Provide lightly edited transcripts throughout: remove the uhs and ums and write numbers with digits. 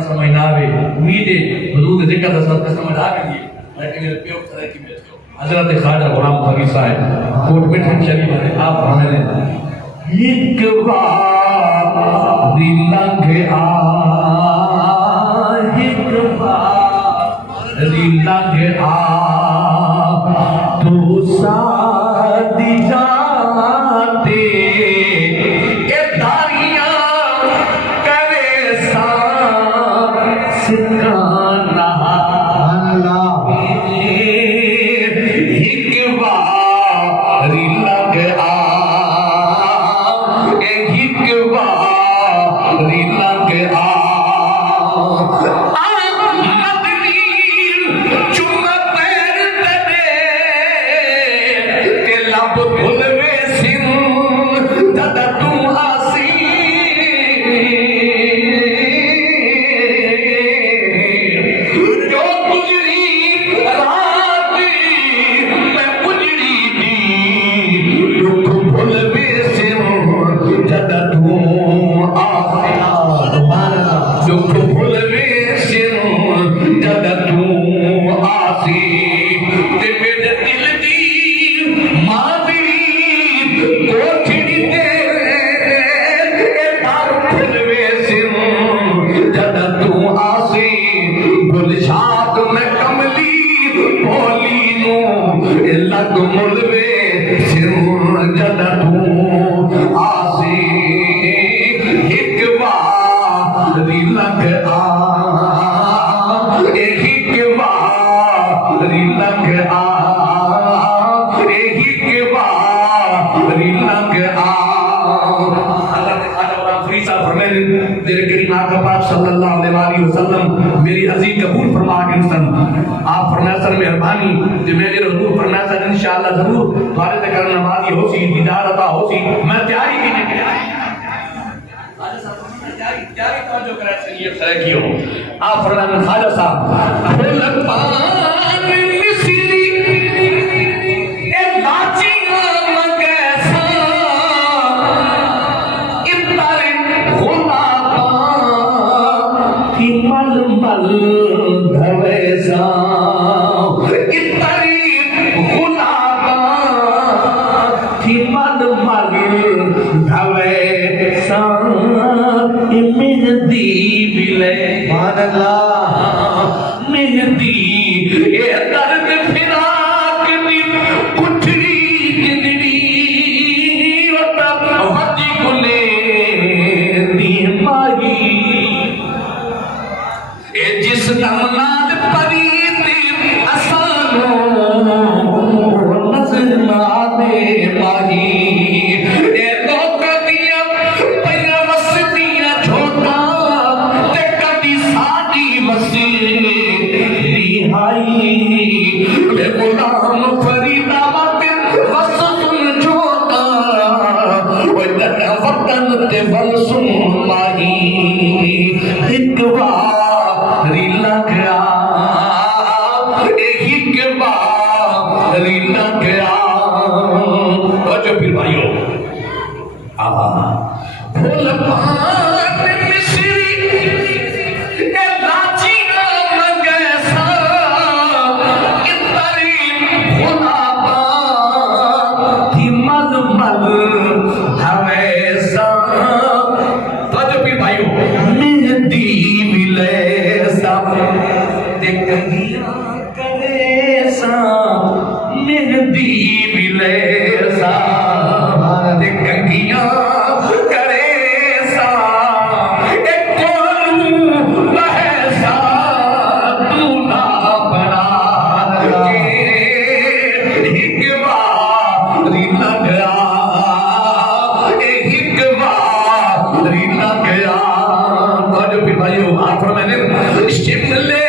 समझ ना आवे उम्मीद है हुजूर जिक्र दा सदका समझ आ गई है लेकिन मेरे प्यो तरह की मेरे को हजरत ख्वाजा गुलाम फरीद साहब कोट मिठन शरीफ है आप हमें एक बार लंघ आ एक बार लंघ आ तो सादी जाते मेरी अर्जी कबूल फरमा के आप फरमाया मेहरबानी जो मेरे हुजूर फरमाया इंशाअल्लाह जरूर तुम्हारे तक नमाजी हो सी दीदार अता हो सी मैं तैयारी की तैयारी तो जो करे सही है कियो आप फरमाया ख्वाजा साहब फुल पान मिसरी ए लाची कैसा इतारे होला मल मल धवेसा इतरी गुलाबा थी मल मल धवेसा मेहंदी बिले मानला मेहंदी ये दर्द फिराक दी कुठड़ी किदड़ी वता हदी गुले दी माही जिस दमनाद परीते असानो नजर ना दे पाही ए लोक दिया पैया वसदियां झोटा ते कदी साडी वसी रिहाई ए गुलाम फरीदाबाद वसतुन झोटा ओ दता वतन ते बलसुन माही एक बार फिर भाइयों फुल पान मिसरी ए लाची कैसा इतरी गुलाबा थी मल मल हमेशा तो फिर भाइयों मेहंदी मिले सब देखिया करे सा मेहंदी मिले सा देखिया करे सा एक कोलू बहसा तू ना बना के हिकवा रीना गया हिकवा रीना गया तो फिर भाइयों आप मैंने शिमले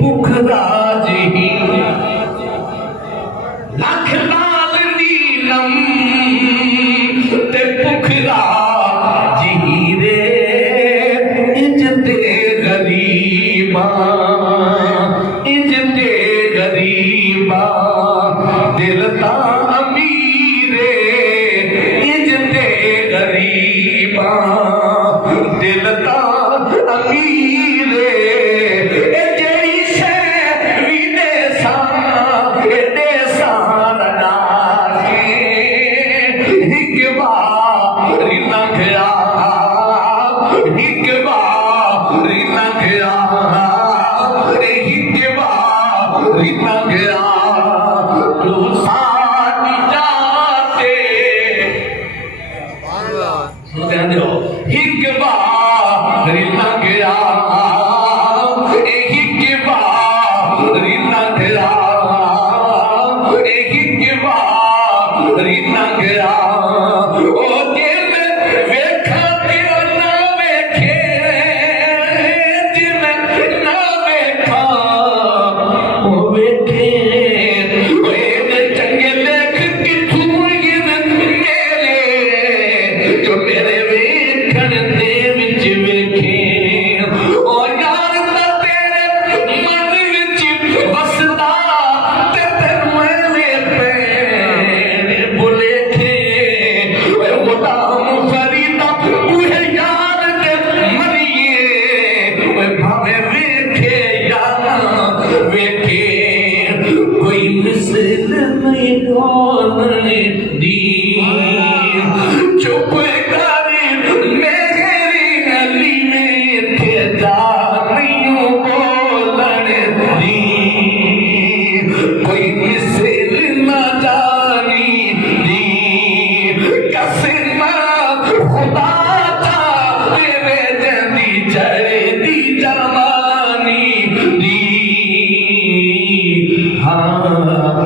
पुखराजी लख लाल नीलम ते पुखरा जी रे इज गरीबा इजते गरीबा दिलता अमीरे इजते गरीबा दिलता अमीरे ए जेड़ी शे वी देसा लगा के एक बारी लंघया एक बारी लंघया एक बारी लंघया तू साथ जाते सुनो ध्यान दो एक बारी लंघया एक बारी लंघया एक बारी लंघया ओ दिल वेखा ते ना वेखे दिल ना वेखा ओ वेखे ओए चंगे लेख किथों गिन मेरे जो मेरे वेखण दे विच वेखे ओ यार ता तेरे मन विच बसदा ते तेरे पैर बुलेखे ओए गुलाम फरीदा उहे यार ते मरिए ओए भावे वेखे या ना वेखे कोई मिसल नहीं डोलने दी चुप करी मेरी गली में थे जा नहीं बोलने दी कोई मिसल ना जानी दी कसम खुदा दा तेरे जंदी चढ़े दी जवानी दी हाँ